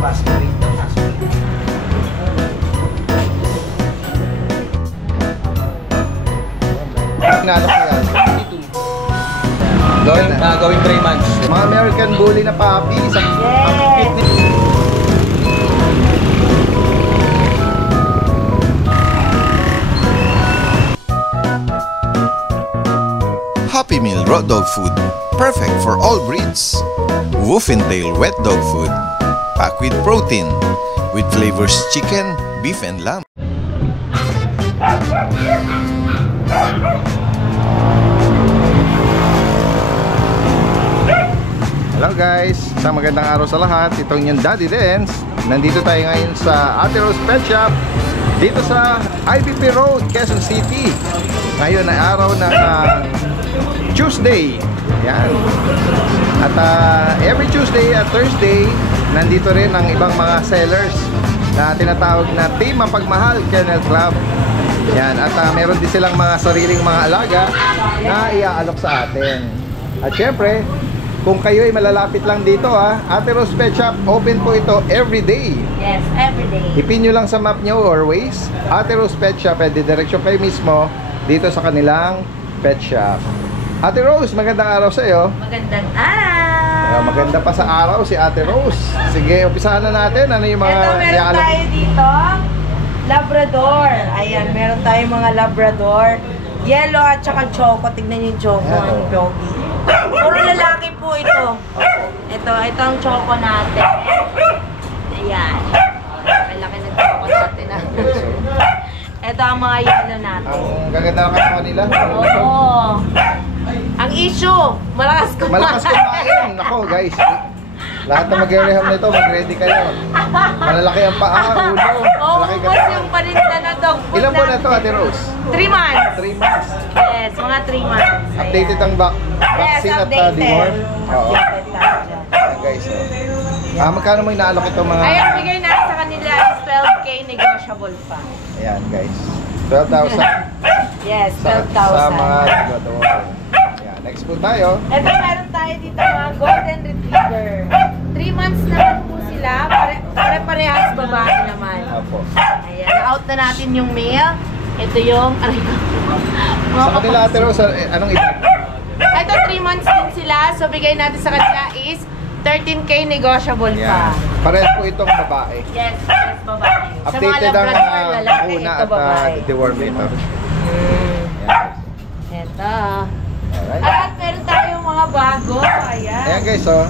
Aspirin daw, aspirin. Nalok ko yan. 22. Gawing 3 months. Mga American Bully na puppy. Isang Happy Meal Raw Dog Food. Perfect for all breeds. Wolfentail Wet Dog Food. Packed with protein. With flavors chicken, beef, and lamb. Hello guys, isang magandang araw sa lahat. Itong yung Daddy Dance. Nandito tayo ngayon sa Ate Rose Pet Shop dito sa IBP Road, Quezon City. Ngayon ay araw ng Tuesday. Yan. At every Tuesday at Thursday, nandito rin ang ibang mga sellers na tinatawag na Team Mapagmahal Kennel Club. Yan. At meron din silang mga sariling mga alaga na iaalok sa atin. At syempre, kung kayo ay malalapit lang dito Ate Rose Pet Shop, open po ito every day. Yes, every day. Ipin nyo lang sa map nyo or Waze, Ate Rose Pet Shop, at didireksyon kayo mismo dito sa kanilang pet shop. Ate Rose, magandang araw sa iyo. Magandang araw. Maganda pa sa araw si Ate Rose. Sige, umpisahan na natin. Ano yung mga Ito, meron tayo dito, Labrador. Ayan, meron tayong mga Labrador. Yellow at saka choco. Tignan yung choco, ang doggy. Puro lalaki po ito. Ito ang choco natin. Ayan. May laki ng choco natin. Ito ang mga yellow natin. Ang gaganda ka sa kanila. Oo. Ang issue, malakas kumain. Malakas kumain. Nako guys, lahat na mag-rehab nito, mag-ready kayo. Malalaki ang paa, ulo. Oo, Malaki ubos yung paninda na dog food. Ilan po na ito, Ate Rose? 3 months. 3 months. Yes, mga 3 months. Updated ang vaccine at deworm. Oo. Updated tayo dyan. Ayan guys. Magkano mo inaalok itong mga... Ayan, bigay natin sa kanila is 12K, negotiable pa. Ayan guys. 12,000. Yes, Sa 12,000. mga nagdodoro. Ayan, next po tayo. Ito, meron tayo dito mga golden retriever. 3 months naman po sila. Pare-parehas babae naman. Opo. Ayan, out na natin yung male. Ito yung... Sa kanila, Ate Rose, anong edad? Ito, 3 months din sila. So, bigay natin sa kanila is 13K, negotiable pa. Ayan. Parehas po itong babae. Yes, babae. Updated ang lalaki, una ito at babae. deworm ito. Ito. Alright. At meron tayong mga bago. Ayan. Ayan guys, oh.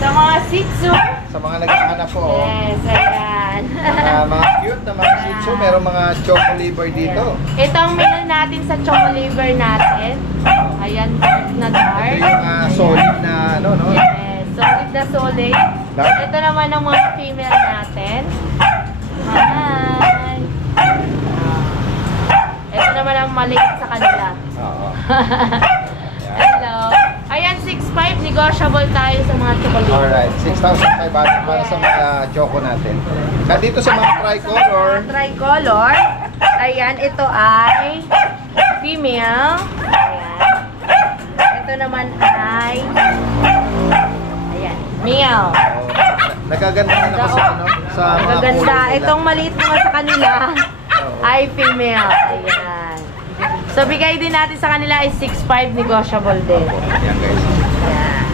Sa mga Shih Tzu. Sa mga naghahanap po, oh. Yes, ayan. Mga cute na mga Shih Tzu, merong mga choco liver dito. Ito ang menu natin sa choco liver natin. Ayan, na dark. Ito yung solid na, ano, no? Yes, solid na solid. Dark. Ito naman ang mga female natin. Hi. Ito naman ang maliit sa kanila. Oo. Hello. Ayan, 6.5. Negotiable tayo sa mga chocolate. Alright, 6,500 para sa mga choco natin. Nandito sa mga tricolor. Tricolor. Ayan, ito ay female. Ayan. Ito naman ay ayan, male. Nagaganda na ako sa ano, sa mga Maganda. kulay nila. Itong maliit naman sa kanila ay female. Ayan. So, bigay din natin sa kanila ay 6.5, negotiable din. Ayan guys. Ayan.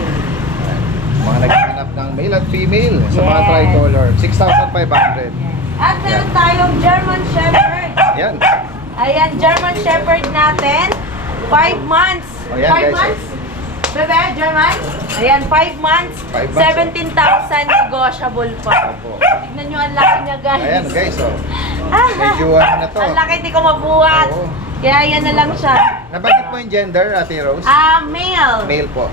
Mga naghahanap ng male at female sa mga Yes. tricolor. 6,500. At meron tayong German Shepherd. Ayan. Ayan, German Shepherd natin. 5 months. Oh, yan, 5 guys. months? Bebe, German? Ayan, 5 months. 5 months. 17,000 negotiable pa. Opo. Tignan nyo, ang laki niya, guys. Ayan guys, oh. Medyo ano na to. Ang laki, hindi ko mabuhat. Oo. Kaya yan na lang siya. Nabanggit mo yung gender, Ate Rose? Male. Male po.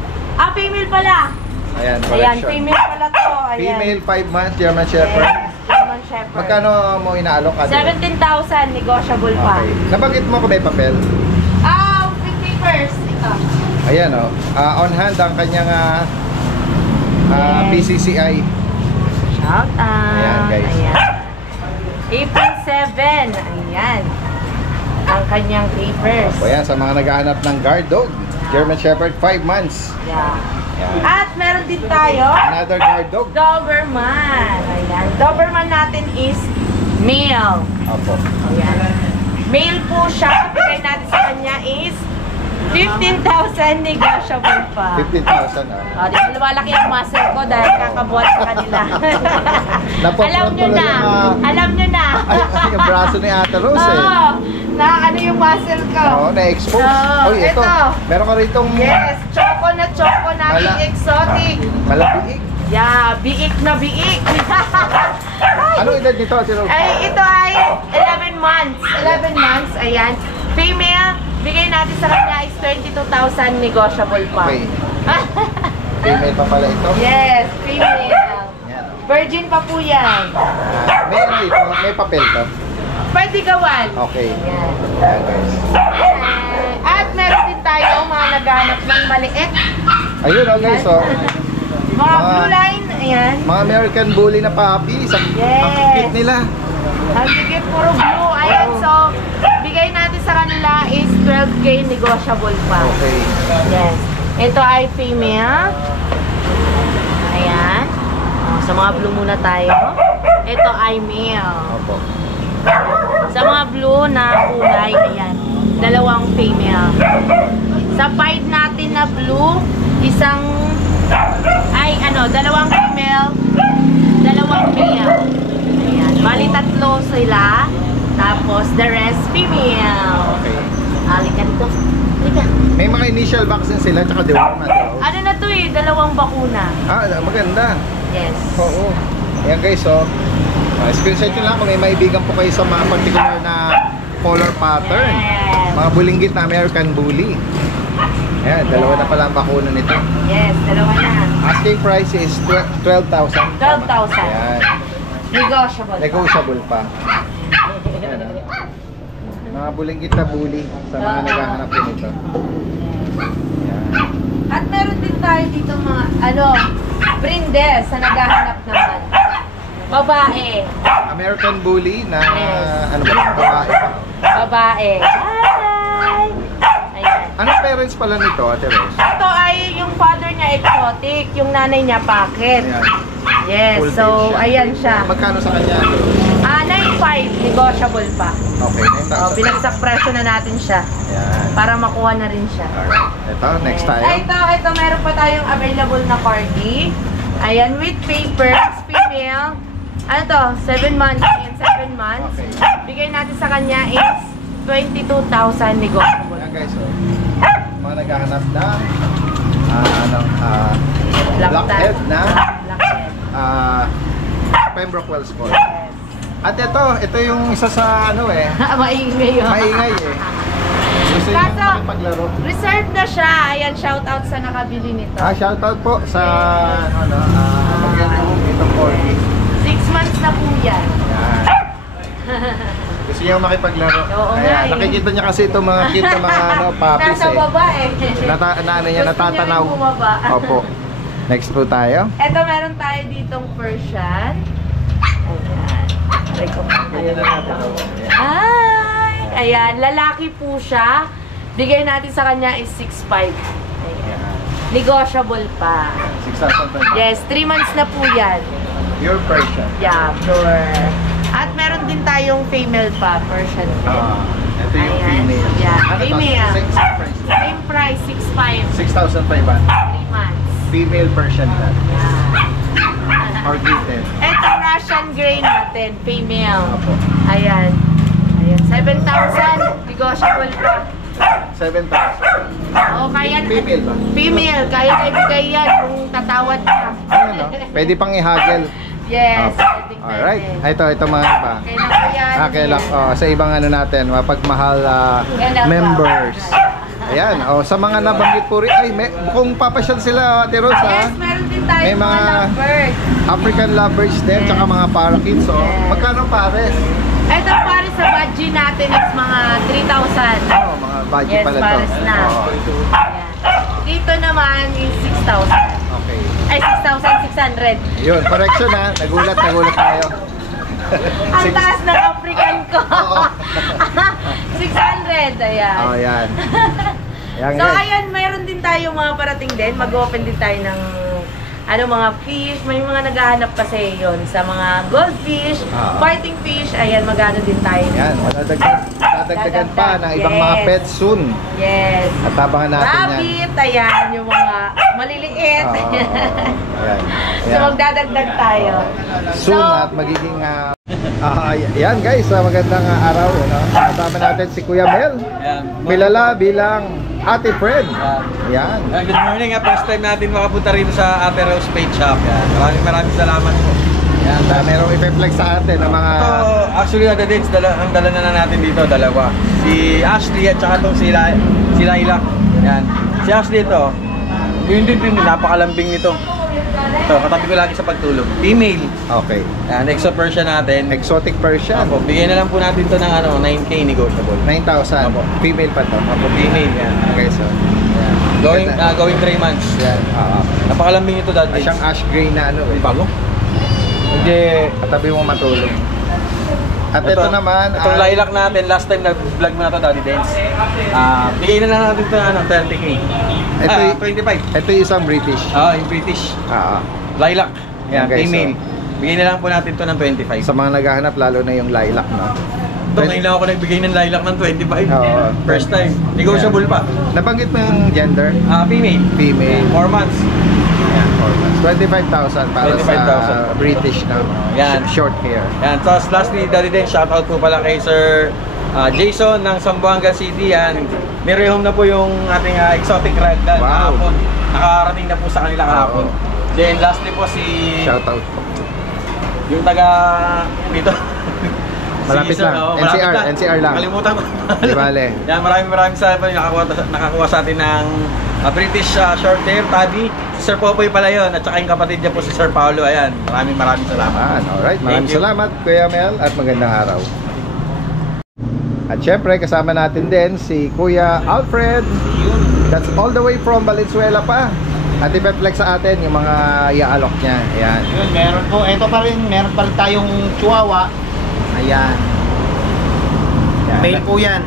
Female pala. Ayan, Ayan, correction. female pala to. Ayan. Female, 5 months, German Shepherd. Yes, German Shepherd. Magkano mo inaalok? Ate Rose? 17,000 negotiable pa. Okay. Nabanggit mo kung may papel? With papers. Ito. Ayan, oh. On hand ang kanyang Yes. PCCI. Shout out. Ayan, guys. Ayan. April 7. Ayan. Ang kanyang papers. O yan, sa mga naghahanap ng guard dog. German Shepherd, 5 months. Yeah. Yan. At meron din tayo, Another guard dog. Doberman. Ayan. Doberman natin is male. Opo. Ayan. Male po siya. Bigay natin sa kanya is 15,000 negotiable pa. 15,000 O, di ba lumalaki ang muscle ko dahil kakabuhat sa kanila. Alam nyo na. Alam nyo na. Ay, yung braso ni Ate Rose Oo. Na ano yung muscle ko. Oo, na-expose. Oo, Uy, ito. ito. Meron ka ritong Yes, choco natin exotic. malapiig. Yeah, biik na biik. Anong edad nito, Ate Rose? Ay, ito ay 11 months. 11 months, ayan. Female, bigay natin sa kanya is 22,000 negotiable pa. Okay. Female pa pala ito. Yes, female. Yan. Virgin pa po yan. May ano ito? May papel to? Pwede gawan. Okay. Yan. Yan, guys. At meron din tayo mga naghanap ng maliit. Ayun, oh, guys, oh. Mga blue line, ayan. Mga American Bully na puppy. Yes. Ang cute nila. Ang sige, puro blue. Ayan, so, bigay natin sa kanila is 12K negotiable pa. Okay. Yes. Ito ay female. Ayan. O, sa mga blue muna tayo. Ito ay male. Opo. Sa mga blue na kulay, ayan. Dalawang female. Sa pied natin na blue, dalawang female, dalawang male. Ayan. Bali tatlo sila. Tapos the rest female. Okay. Halika dito. Halika. May mga initial vaccine sila, tsaka deworm na daw. Ano na to eh, dalawang bakuna. Ah, maganda. Yes. Oo. Ayan, guys, oh. Screenshot nyo lang kung may maibigan po kayo sa mga particular na color pattern. Yes. Mga bulinggit na American Bully. Ayan, dalawa na pala ang bakuna nito. Yes, dalawa na. Asking price is 12,000. 12,000. Ayan. Negotiable. Negotiable pa. Ayan, ah. Mga bulinggit na bully sa mga naghahanap din ito. Ayan. At meron din tayo dito mga, brindles sa naghahanap naman. Babae. American Bully na, Yes. ano ba, babae pa. Babae. Hi! Ayan. Anong parents pala nito, Ate Rose? Ito ay yung father niya exotic, yung nanay niya pocket. Ayan. Yes, Full so base siya. ayan siya. Magkano sa kanya? 9.5, negotiable pa. Okay, Binagsak presyo na natin siya Ayan. para makuha na rin siya. Alright. Ito, next tayo. Ito, meron pa tayong available na corgi. Ayan, with papers, female. Ano to? 7 months and 7 months. Okay. Bigay natin sa kanya is 22,000 negotiable. Ayan, guys, oh. Mga naghahanap na blackhead na Blackhead. Pembroke Wells Court. Yes. At ito yung isa sa Maingay yun. maingay eh. Gusto niyo Kaso, makipaglaro. reserved na siya. Ayan, shout out sa nakabili nito. Shoutout po sa magandang itong corgi. 6 months na po yan. Ayan. Gusto niyo makipaglaro. Oo nga eh. Nakikita niya kasi itong mga cute na mga puppies Nasa eh. baba eh. Natatanaw. Gusto niya rin bumaba. Opo. Next po tayo. Eto, meron tayo ditong Persian. Ayan. Aray ko. Ganyan na natin. Ay! Ayan, lalaki po siya. Bigay natin sa kanya is 6.5. Ayan. Negotiable pa. 6,000 Yes, 3 months na po yan. Pure Persian. Yeah, sure. At meron din tayong female pa, Persian din. Ito yung Ayan. female. Yeah, Ano to? female. Same price. Same price, 6,500. 6.5. 3 months. Female Persian cat. Yeah. Or kitten. Ito, Russian Grey natin, female. Opo. Ayan. Ayan, 7,000. Negotiable pa. 7,000. Oo, kaya Female ba? Female, kaya na ibigay yan kung tatawad ka. Ayun, no? Pwede pang i-haggle. Yes, Opo. pwedeng Alright. pwede. Ito mga iba. Kailan ko yan? Kailan, sa ibang natin, mapagmahal Kailan members. Ayan, sa mga nabanggit po rin, kung papasyal sila, Ate Rose, Yes, meron din tayo May mga mga lovebirds. African lovebirds din, Yes. tsaka mga parakeets, Yes. Magkano pares? Ito pare sa budget natin is mga 3,000. Mga budget Yes, pala to. pares na. Oo. Ayan. Dito naman is 6,000. Okay. Ay, 6,600. Yun, correction ha. Nagulat tayo. Ang taas ng African ko. Oo. 600, ayan. Oh, yan. Yan, So guys. ayan, mayroon din tayo mga parating din. Mag-open din tayo ng mga fish. May mga naghahanap kasi yon sa mga goldfish, fighting fish. Ayan, magano din tayo. Yan, dadagdagan pa ng ibang mga Yes. pets soon. Yes. At tabangan natin yan. Rabbit, ayan, yung mga maliliit. Ayan. So Ayan. magdadagdag tayo. Soon at magiging yan guys, magandang araw, no? Kasama natin si Kuya Mel, Ayan. kilala bilang Ate Fred. Yan. Good morning. First time natin makapunta rito sa Ate Rose Pet Shop. Yan. Maraming salamat po. Yan. Merong i-flex sa atin ng mga Ito, actually, ang dala na natin dito, dalawa. Si Ashley at saka itong si Laila. Yan. Si Ashley ito, yun din, napakalambing nito. Ito, katabi ko lagi sa pagtulog. Female. Okay. Yan, Exo Persian natin. Exotic Persian. Apo, bigyan na lang po natin ito ng 9K negotiable. 9,000. Apo. Female pa to. Apo, female. Yan. Okay, so. Going 3 months. Yan. Napakalambing ito dati. Siyang ash gray na ano. Bago? Hindi. Katabi mo matulog. At ito naman, itong lilac natin, last time nag-vlog mo na ito, Daddy Dance. Bigay na lang natin ito 30K. Ito 25. Ito yung isang British. Yung British. Ah. Lilac. Yan, guys, Female. Bigay na lang po natin ito ng 25. Sa mga naghahanap, lalo na yung lilac, no? Ito, ngayon lang ako nagbigay ng lilac ng 25. Oo. First time. Negotiable pa. Nabanggit mo yung gender? Female. Female. 4 months. Yan, 25,000 para 25,000. sa British na Yan. short hair. Yan. So, lastly, Daddy Dance, shoutout po pala kay Sir Jason ng Zamboanga City. Yan. Nirehome na po yung ating exotic ragdoll kahapon. Nakarating na po sa kanila kahapon. Then lastly po si Shout out. yung taga dito. Malapit lang. NCR lang. Kalimutan ko. Di bale. Yan, maraming salamat nakakuha sa atin ng British short hair tabby. Si Sir Popoy pala yun. At saka yung kapatid niya po si Sir Paolo. Ayan, maraming salamat. Alright, maraming Thank you. salamat Kuya Mel at magandang araw. At syempre kasama natin din si Kuya Alfred. That's all the way from Valenzuela pa. At ipeplex sa atin yung mga iaalok niya. Ayan. Yun, meron po. Ito pa rin, meron pa rin tayong chihuahua. Ayan. Male po yan.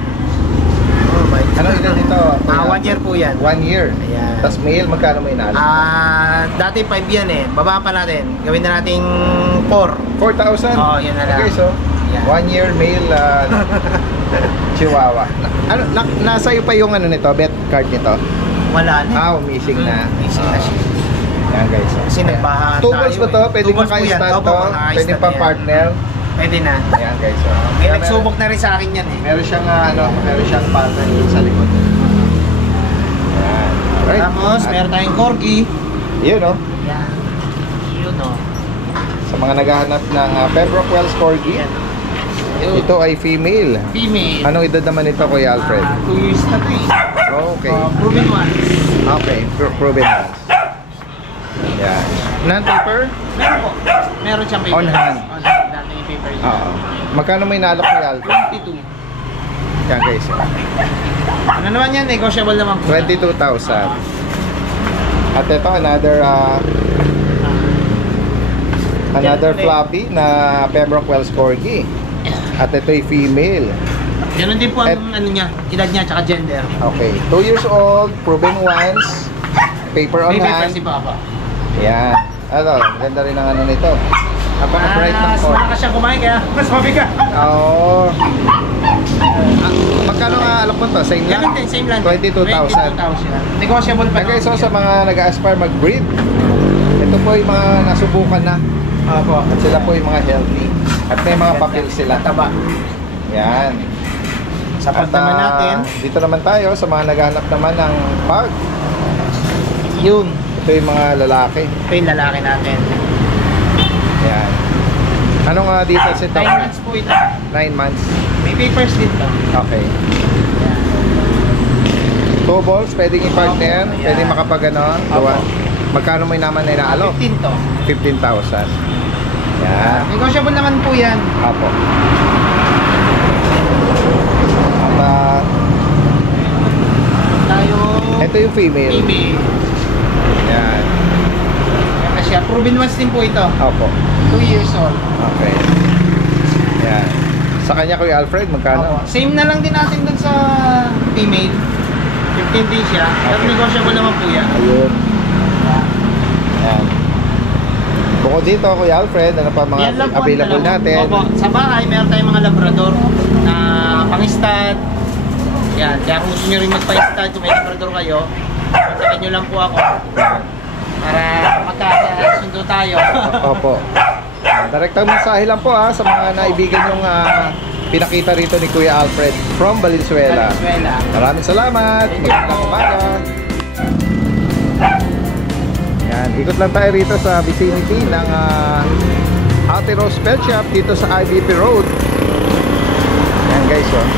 Ano edad nito? 1 year po yan. 1 year. Ayan. Tapos male, magkano mo inaalok? Dati 5 yan eh. Baba pa natin. Gawin na nating 4. 4,000? Oo, yan na lang. Okay, so Yan. 1 year male chihuahua. Nasa iyo pa yung ano nito, bet card nito? Wala na. Missing na. Missing na siya. Yan guys. Kasi nagbaha Two balls ba to? Pwede Two balls po yan. maka-stand Opo, to? naka-stand Pwede pang yan. partner? Pwede na. Ayan guys. So, May nagsubok na rin sa akin yan eh. Meron siyang meron siyang pattern sa likod. Ayan. Alright. Tapos, meron tayong corgi. Yun no. Yan. Yun o. Sa mga naghahanap ng Pembroke Wells Corgi. Yan. Ito ay female. Female. Anong edad naman ito Kuya Alfred? 2 years na to eh. Okay. Proven ones. Okay. Proven ones. Yan. Non-paper? Meron po. Meron siyang paper. On hand. On hand. Dati yung paper niya. Oo. Magkano may nalok Kuya Alfred? 22. Yan guys. Ano naman yan? Negotiable naman po. 22,000. At ito another floppy na Pembroke Wells Corgi. At ito'y female. Ganun din po ang ano niya, edad niya, tsaka gender. Okay. 2 years old, proven ones, paper on May paper hand. si Papa. Yan. Ano, ganda rin ang ano nito. Napaka-bright ng Mas phone. malakas siyang kumain kaya mas mabigat. Oo. Magkano nga alok mo to? Same lang? Ganun din, same lang. 22,000. 22,000. Negotiable pa. Okay, so sa mga nag-aspire mag-breed, ito po yung mga nasubukan na. Opo. At sila po yung mga healthy. At may mga papel sila. Taba. Yan. Sapat naman natin. Dito naman tayo sa mga naghanap naman ng pug. Yun. Ito yung mga lalaki. Ito yung lalaki natin. Yan. Anong details ito? 9 months po ito. 9 months. May papers din to. Okay. Yan. 2 balls, pwedeng i-partner, Ayan. pwedeng makapagano. Opo. Magkano may naman na inaalo? 15 to. 15,000. Yan. Negotiable naman po yan. Apo. At Tayo. ito yung female. Female. Yan. Yan siya. Proven ones din po ito. Opo. 2 years old. Okay. Yan. Sa kanya Kuya Alfred, magkano? Opo. Same na lang din natin dun sa female. 15 din siya. Pero negotiable naman po yan. Ayun. Ayan. Bukod dito, Kuya Alfred, ano pa mga Yan lang po ang available dalawa. natin? Opo, sa bahay, meron tayong mga labrador na pang-stud. Yan, kaya kung gusto nyo rin magpa-stud, kung may labrador kayo, kontakin nyo lang po ako. Para magkasundo tayo. Opo. Direktang mensahe lang po sa mga naibigan yung pinakita rito ni Kuya Alfred from Valenzuela. Venezuela. Maraming salamat. Magandang umaga. Yan, ikot lang tayo rito sa vicinity ng Ate Rose Pet Shop dito sa IBP Road. Yan guys, oh.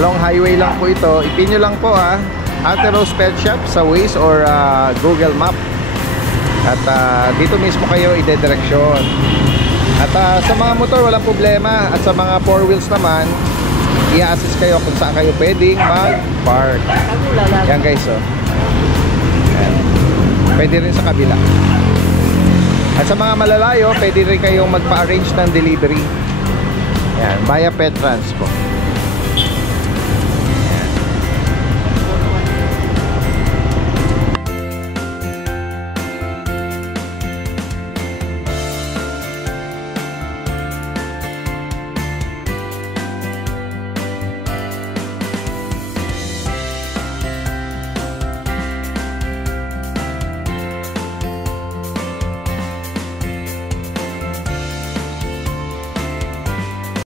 Along highway lang po ito. Ipin nyo lang po Ate Rose Pet Shop sa Waze or Google Map. At dito mismo kayo ide-direksyon. At sa mga motor walang problema. At sa mga 4 wheels naman, i-assist kayo kung saan kayo pwedeng mag-park. Yan guys, oh. Yan. Pwede rin sa kabila. At sa mga malalayo, pwede rin kayong magpa-arrange ng delivery. Yan, via Pet Transpo.